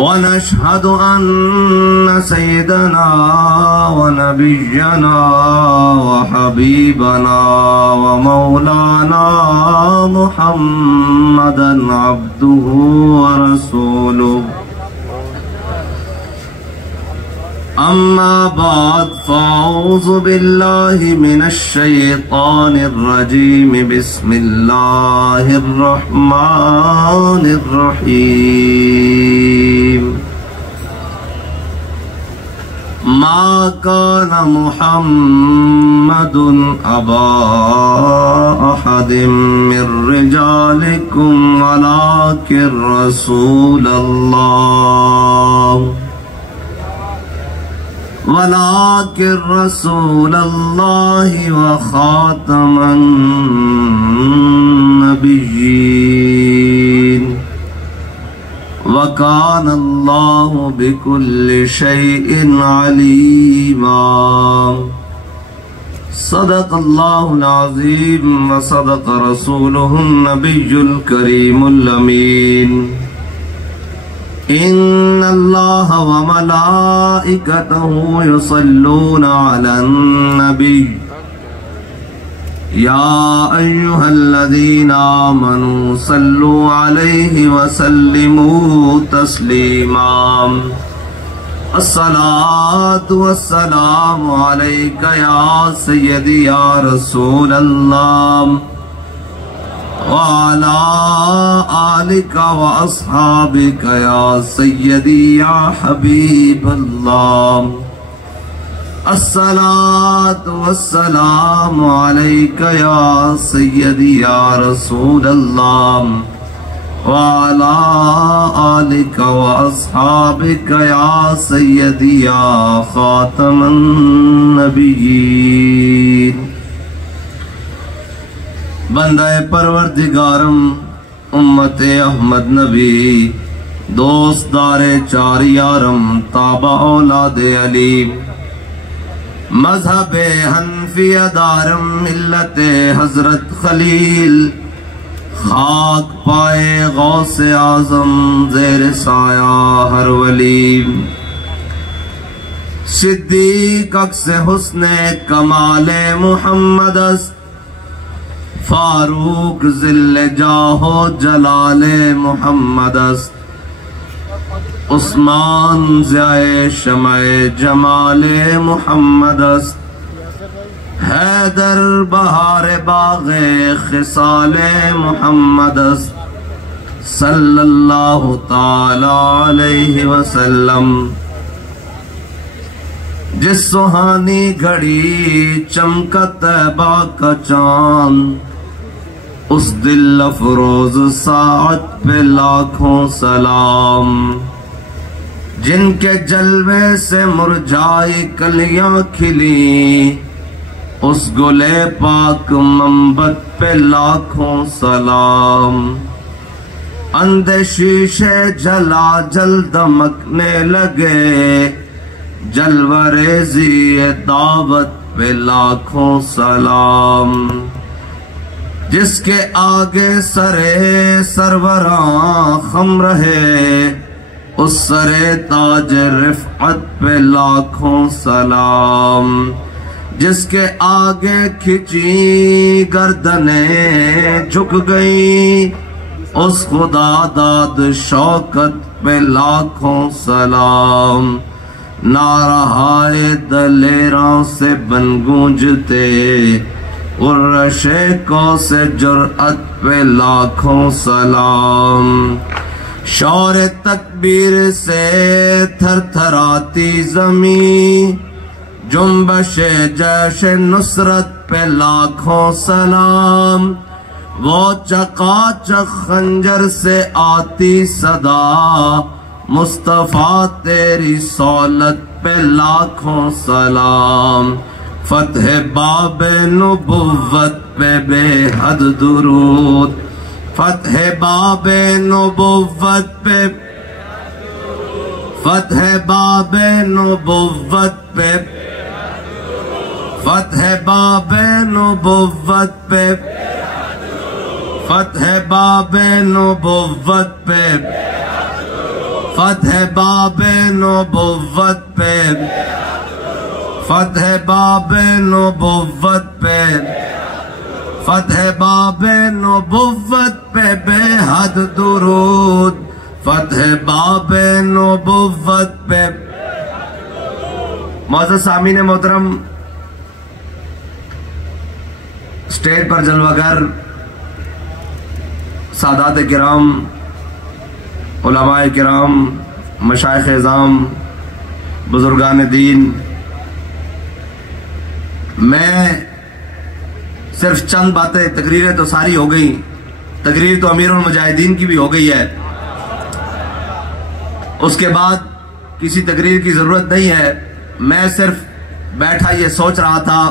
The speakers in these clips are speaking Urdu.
ونشهد أن سيدنا ونبينا وحبيبنا ومولانا محمدا عبده ورسوله أما بعد فأعوذ بالله من الشيطان الرجيم بسم الله الرحمن الرحيم ما كان محمد أبا أحد من رجالكم ولكن رسول الله وخاتم النبيين وكان الله بكل شيء عليما صدق الله العظيم وصدق رسوله النبي الكريم الأمين إن الله وملائكته يصلون على النبي يا أيها الذين آمنوا صلوا عليه وسلموا تسليما الصلاة والسلام عليك يا سيدي يا رسول الله وعلى آلك وأصحابك يا سيدي يا حبيب الله الصلاة والسلام عليك يا سيدي يا رسول الله وعلى آلك وأصحابك يا سيدي يا خاتم النبيين بندہ پروردگارم امت احمد نبی دوست دار چار یارم تابع اولاد علی مذہب حنفیہ دارم ملت حضرت خلیل خاک پائے غوث اعظم زیر سایہ ہر ولی صدیق عکس حسن کمال محمد است فاروق ذل جاہ و جلال محمد است عثمان ضیاء شمع جمال محمد است حیدر بہار باغ خصال محمد است صلی اللہ تعالی علیہ وسلم جس سہانی گھڑی چمکا طیبہ کا چاند اس دل افروز ساعت پہ لاکھوں سلام جن کے جلوے سے مرجائی کلیاں کھلی اس گلے پاک منبت پہ لاکھوں سلام اندھے شیشے جلا جل دمکنے لگے جلوہ ریزی دعوت پہ لاکھوں سلام جس کے آگے سرے سروراں خم رہے اس سرے تاج رفعت پہ لاکھوں سلام جس کے آگے کھچی گردنیں جھک گئی اس خدا داد شوکت پہ لاکھوں سلام نارہائے دلیراں سے بن گونجتے عرشیکوں سے جرأت پہ لاکھوں سلام شور تکبیر سے تھر تھراتی زمین جنبش جیش نصرت پہ لاکھوں سلام وہ چقاچق خنجر سے آتی صدا مصطفیٰ تیری سولت پہ لاکھوں سلام فتح باب نبوت پہ بے حد درود فتح باب نبوت پہ فتح باب نبوت پہ فتح باب نبوت پہ فتح باب نبوت پہ فتح باب نبوت پہ، فتح باب نبوت پہ، فتح باب نبوت پہ بے حد درود، فتح باب نبوت پہ۔ معزز سامعین محترم، اسٹیج پر جلوہ گر سادات کرام، علماء کرام، مشائخ اعظام، بزرگان دین، میں صرف چند باتیں، تقریریں تو ساری ہو گئی، تقریر تو امیر المجاہدین کی بھی ہو گئی ہے، اس کے بعد کسی تقریر کی ضرورت نہیں ہے۔ میں صرف بیٹھا یہ سوچ رہا تھا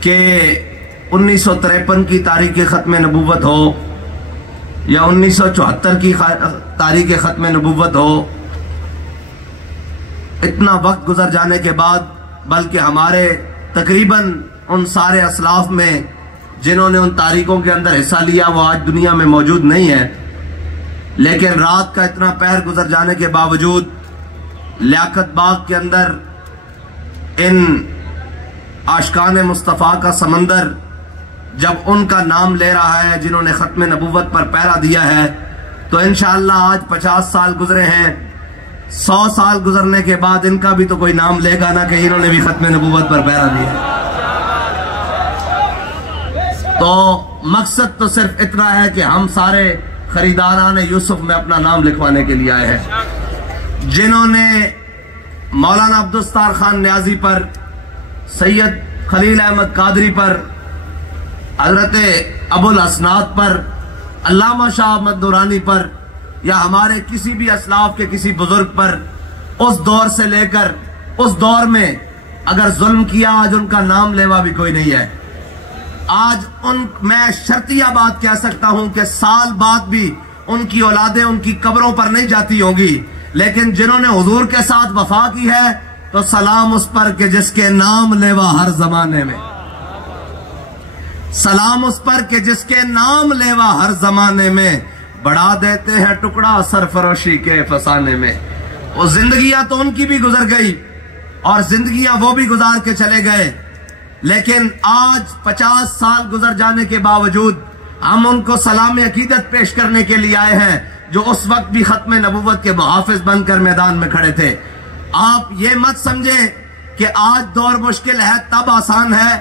کہ 1953 کی تاریخ ختم نبوت ہو یا 1974 کی تاریخ ختم نبوت ہو، اتنا وقت گزر جانے کے بعد، بلکہ ہمارے تقریباً ان سارے اسلاف میں جنہوں نے ان تاریخوں کے اندر حصہ لیا وہ آج دنیا میں موجود نہیں ہے، لیکن رات کا اتنا پہر گزر جانے کے باوجود لیاقت باغ کے اندر ان عاشقان مصطفیٰ کا سمندر جب ان کا نام لے رہا ہے جنہوں نے ختم نبوت پر پہرا دیا ہے، تو انشاءاللہ آج 50 سال گزرے ہیں، 100 سال گزرنے کے بعد ان کا بھی تو کوئی نام لے گا نا کہ انہوں نے بھی ختم نبوت پر پہرا دیا۔ تو مقصد تو صرف اتنا ہے کہ ہم سارے خریداران یوسف میں اپنا نام لکھوانے کے لیے آئے ہیں، جنہوں نے مولانا عبدالستار خان نیازی پر، سید خلیل احمد قادری پر، حضرت ابو الاسناد پر، علامہ شاہ احمد دورانی پر، یا ہمارے کسی بھی اسلاف کے کسی بزرگ پر اس دور سے لے کر اس دور میں اگر ظلم کیا، آج ان کا نام لیوا بھی کوئی نہیں ہے۔ آج میں شرطیہ بات کہہ سکتا ہوں کہ سال بعد بھی ان کی اولادیں ان کی قبروں پر نہیں جاتی ہوں گی، لیکن جنہوں نے حضور کے ساتھ وفا کی ہے تو سلام اس پر کہ جس کے نام لیوا ہر زمانے میں، سلام اس پر کہ جس کے نام لیوا ہر زمانے میں، بڑھا دیتے ہیں ٹکڑا سرفروشی کے فسانے میں۔ وہ زندگیاں تو ان کی بھی گزر گئی اور زندگیاں وہ بھی گزار کے چلے گئے، لیکن آج 50 سال گزر جانے کے باوجود ہم ان کو سلام عقیدت پیش کرنے کے لیے آئے ہیں جو اس وقت بھی ختم نبوت کے محافظ بن کر میدان میں کھڑے تھے۔ آپ یہ مت سمجھیں کہ آج دور مشکل ہے تب آسان ہے،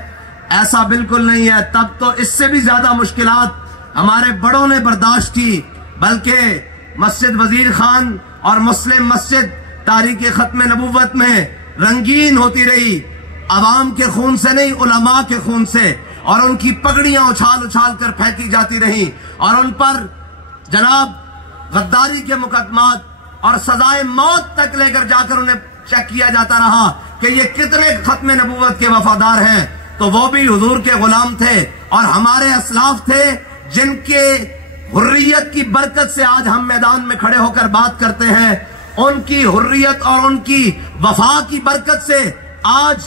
ایسا بالکل نہیں ہے۔ تب تو اس سے بھی زیادہ مشکلات ہمارے بڑوں نے برداشت کی، بلکہ مسجد وزیر خان اور مسلم مسجد تاریخ ختم نبوت میں رنگین ہوتی رہی، عوام کے خون سے نہیں، علماء کے خون سے، اور ان کی پگڑیاں اچھال اچھال کر پھینکی جاتی رہیں، اور ان پر جناب غداری کے مقدمات اور سزائے موت تک لے کر جا کر انہیں چیک کیا جاتا رہا کہ یہ کتنے ختم نبوت کے وفادار ہیں۔ تو وہ بھی حضور کے غلام تھے اور ہمارے اسلاف تھے جن کے حریت کی برکت سے آج ہم میدان میں کھڑے ہو کر بات کرتے ہیں، ان کی حریت اور ان کی وفا کی برکت سے آج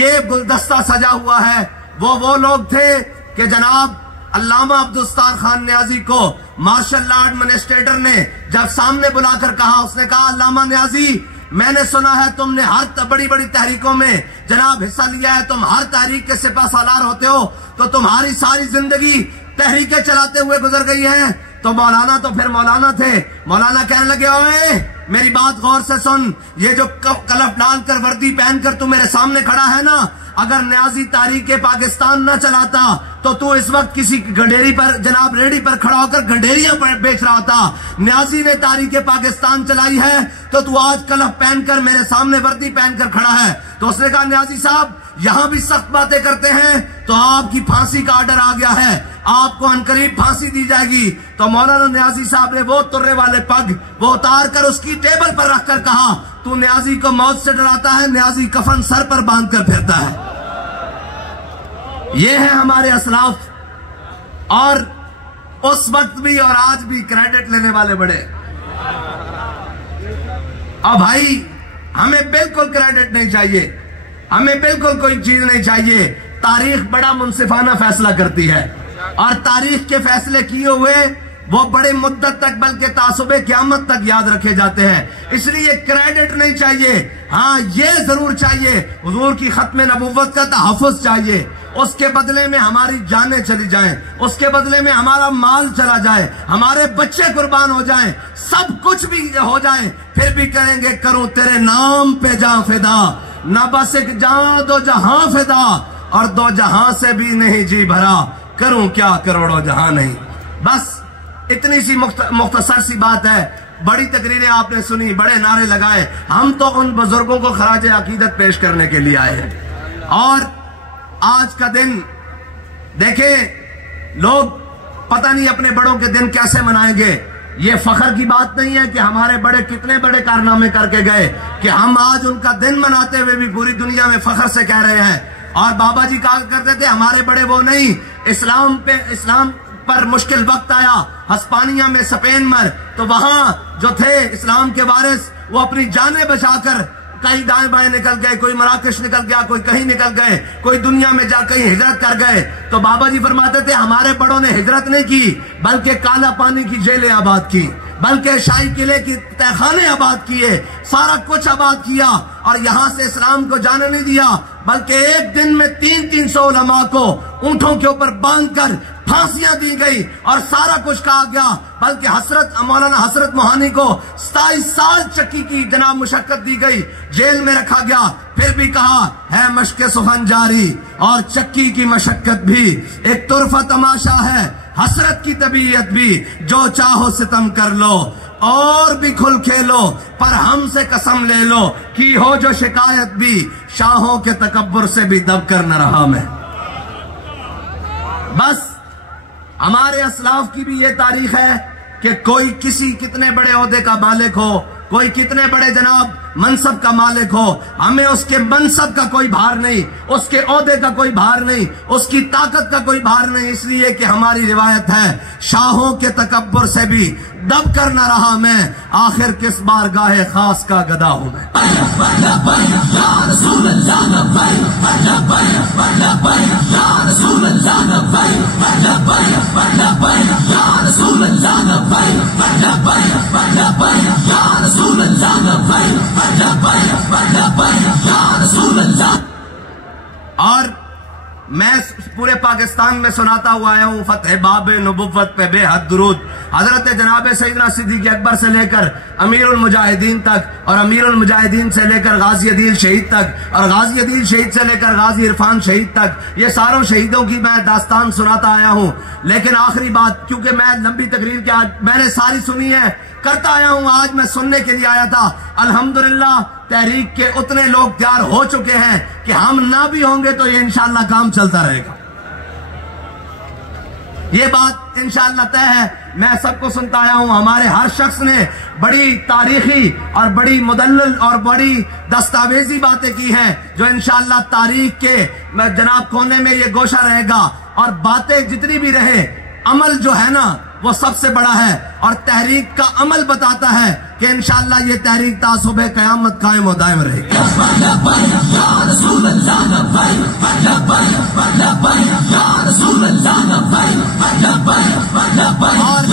یہ گلدستہ سجا ہوا ہے۔ وہ لوگ تھے کہ جناب علامہ عبدالستار خان نیازی کو مارشل لاء ایڈمنسٹریٹر نے جب سامنے بلا کر کہا، اس نے کہا علامہ نیازی میں نے سنا ہے تم نے ہر بڑی بڑی تحریکوں میں جناب حصہ لیا ہے، تم ہر تحریک کے سپہ سالار ہوتے ہو، تو تمہاری ساری زندگی تحریکیں چلاتے ہوئے گزر گئی ہیں۔ تو مولانا تو پھر مولانا تھے، مولانا کہنے لگے اوئے میری بات غور سے سن، یہ جو کلف ڈال کر وردی پہن کر تو میرے سامنے کھڑا ہے نا، اگر نیازی تاریخ پاکستان نہ چلاتا تو اس وقت کسی گنڈیری پر جناب ریڑی پر کھڑا ہو کر گنڈیریاں بیچ رہا تھا۔ نیازی نے تاریخ پاکستان چلائی ہے تو آج کلف پہن کر میرے سامنے وردی پہن کر کھڑا ہے۔ تو اس نے کہا نیازی صاحب یہاں بھی سخت باتیں کرتے ہیں تو آپ کی پھانسی کا آرڈر آ گیا ہے، آپ کو عنقریب پھانسی دی جائے گی۔ تو مولانا نیازی صاحب نے وہ ترے والے پگ وہ اتار کر اس کی ٹیبل پر رکھ کر کہا تو نیازی کو موت سے ڈراتا ہے، نیازی کفن سر پر باندھ کر پھرتا ہے۔ یہ ہے ہمارے اسلاف، اور اس وقت بھی اور آج بھی کریڈٹ لینے والے بڑے۔ اور بھائی ہمیں بالکل کریڈٹ نہیں چاہیے، ہمیں بالکل کوئی چیز نہیں چاہیے۔ تاریخ بڑا منصفانہ فیصلہ کرتی ہے، اور تاریخ کے فیصلے کیے ہوئے وہ بڑے مدت تک بلکہ تعصب قیامت تک یاد رکھے جاتے ہیں. اس لیے کریڈٹ نہیں چاہیے، ہاں یہ ضرور چاہیے حضور کی ختم نبوت کا تحفظ چاہیے. اس کے بدلے میں ہماری جانیں چلی جائیں، اس کے بدلے میں ہمارا مال چلا جائے، ہمارے بچے قربان ہو جائیں، سب کچھ بھی ہو جائے، پھر بھی کہیں گے کروں تیرے نام پہ جاں فدا. نہ بس ایک جاں دو جہاں فدا، اور دو جہاں سے بھی نہیں جی بھرا، کروں کیا کروڑوں جہاں نہیں. بس اتنی سی مختصر سی بات ہے. بڑی تقریریں آپ نے سنی، بڑے نعرے لگائے. ہم تو ان بزرگوں کو خراج عقیدت پیش کرنے کے لیے آئے ہیں. اور آج کا دن دیکھیں، لوگ پتہ نہیں اپنے بڑوں کے دن کیسے منائیں گے. یہ فخر کی بات نہیں ہے کہ ہمارے بڑے کتنے بڑے کارنامے کر کے گئے کہ ہم آج ان کا دن مناتے ہوئے بھی پوری دنیا میں فخر سے کہہ رہے ہیں. اور بابا جی کہا کرتے تھے ہمارے بڑے وہ نہیں، اسلام پر مشکل وقت آیا، ہسپانیہ میں اسپین میں، تو وہاں جو تھے اسلام کے وارث وہ اپنی جانیں بچا کر کہیں دائیں بائیں نکل گئے، کوئی مراکش نکل گیا، کوئی کہیں نکل گئے، کوئی دنیا میں جا کہیں ہجرت کر گئے. تو بابا جی فرماتے تھے ہمارے بڑوں نے ہجرت نہیں کی بلکہ کالا پانی کی جیلیں آباد کی، بلکہ شاہی قلعے کی تہخانے آباد کیے، سارا کچھ آباد کیا، اور یہاں سے اسلام کو جانے نہیں دیا، بلکہ ایک دن میں 300 علماء کو اونٹوں کے اوپر باندھ کر پھانسیاں دی گئی اور سارا کچھ کہا گیا. بلکہ مولانا حسرت موہانی کو 27 سال چکی کی جناب مشقت دی گئی، جیل میں رکھا گیا. پھر بھی کہا ہے مشق سخن جاری اور چکی کی مشقت بھی، ایک طرفہ تماشا ہے حسرت کی طبیعت بھی، جو چاہو ستم کر لو اور بھی کھل کھیلو، پر ہم سے قسم لے لو کی ہو جو شکایت بھی، شاہوں کے تکبر سے بھی دب کر نہ رہا میں. بس ہمارے اسلاف کی بھی یہ تاریخ ہے کہ کوئی کتنے بڑے عہدے کا مالک ہو، کوئی کتنے بڑے جناب منصب کا مالک ہو، ہمیں اس کے منصب کا کوئی بھار نہیں، اس کے عہدے کا کوئی بھار نہیں، اس کی طاقت کا کوئی بھار نہیں. اس لیے کہ ہماری روایت ہے شاہوں کے تکبر سے بھی دب کر نہ رہا میں، آخر کس بارگاہ خاص کا گدا ہوں میں. اور میں پورے پاکستان میں سناتا ہوا آیا ہوں فتح باب نبوت پہ بے حد درود. حضرت جناب سیدنا صدیق اکبر سے لے کر امیر المجاہدین تک، اور امیر المجاہدین سے لے کر غازی عدیل شہید تک، اور غازی عدیل شہید سے لے کر غازی عرفان شہید تک، یہ ساروں شہیدوں کی میں داستان سناتا آیا ہوں. لیکن آخری بات، کیونکہ میں لمبی تقریر کے آج میں نے ساری سنی ہے، کرتا آیا ہوں، آج میں سننے کے لیے آیا تھا. الحمدللہ تحریک کے اتنے لوگ تیار ہو چکے ہیں کہ ہم نہ بھی ہوں گے تو یہ انشاءاللہ کام چلتا رہے گا. یہ بات انشاءاللہ طے ہے. میں سب کو سنتا آیا ہوں، ہمارے ہر شخص نے بڑی تاریخی اور بڑی مدلل اور بڑی دستاویزی باتیں کی ہیں جو انشاءاللہ تاریخ کے جناب کونے میں یہ گوشہ رہے گا. اور باتیں جتنی بھی رہے، عمل جو ہے نا وہ سب سے بڑا ہے، اور تحریک کا عمل بتاتا ہے کہ انشاءاللہ یہ تحریک تا صبح قیامت قائم و دائم رہے گی. اور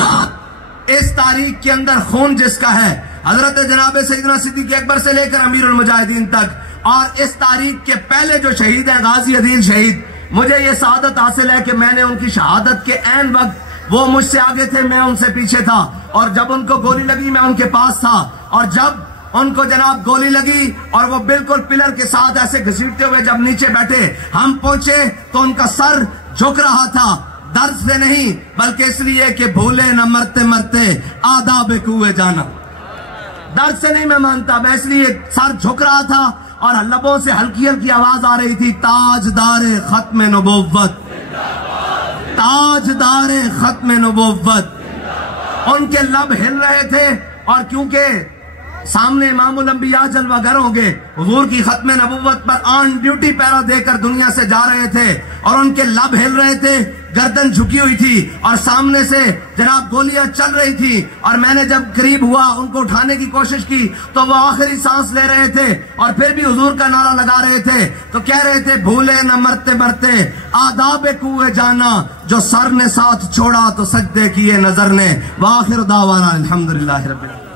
اس تاریخ کے اندر خون جس کا ہے، حضرت جناب سیدنا صدیق اکبر سے لے کر امیر المجاہدین تک، اور اس تاریخ کے پہلے جو شہید ہیں غازی عدیل شہید، مجھے یہ سعادت حاصل ہے کہ میں نے ان کی شہادت کے عین وقت، وہ مجھ سے آگے تھے، میں ان سے پیچھے تھا، اور جب ان کو گولی لگی میں ان کے پاس تھا، اور جب ان کو جناب گولی لگی اور وہ بالکل پلر کے ساتھ ایسے گھسیٹتے ہوئے جب نیچے بیٹھے، ہم پہنچے تو ان کا سر جھک رہا تھا، درد سے نہیں بلکہ اس لیے کہ بھولے نہ مرتے مرتے آداب کوئے جانا. درد سے نہیں میں مانتا، میں اس لیے سر جھک رہا تھا اور لبوں سے ہلکی ہلکی آواز آ رہی تھی، تاجدار ختم نبوت، تاجدار ختم نبوت. ان کے لب ہل رہے تھے، اور کیونکہ سامنے امام الانبیاء جلوہ گر ہوں گے، حضور کی ختم نبوت پر آن ڈیوٹی پیرا دے کر دنیا سے جا رہے تھے اور ان کے لب ہل رہے تھے، گردن جھکی ہوئی تھی اور سامنے سے جناب گولیاں چل رہی تھی، اور میں نے جب قریب ہوا ان کو اٹھانے کی کوشش کی تو وہ آخری سانس لے رہے تھے اور پھر بھی حضور کا نعرہ لگا رہے تھے، تو کہہ رہے تھے بھولے نہ مرتے مرتے آداب کوہ جانا، جو سر نے ساتھ چھوڑا تو سجدے کیے نظر نے، وآخر دعوانا الحمدللہ رب العالمین۔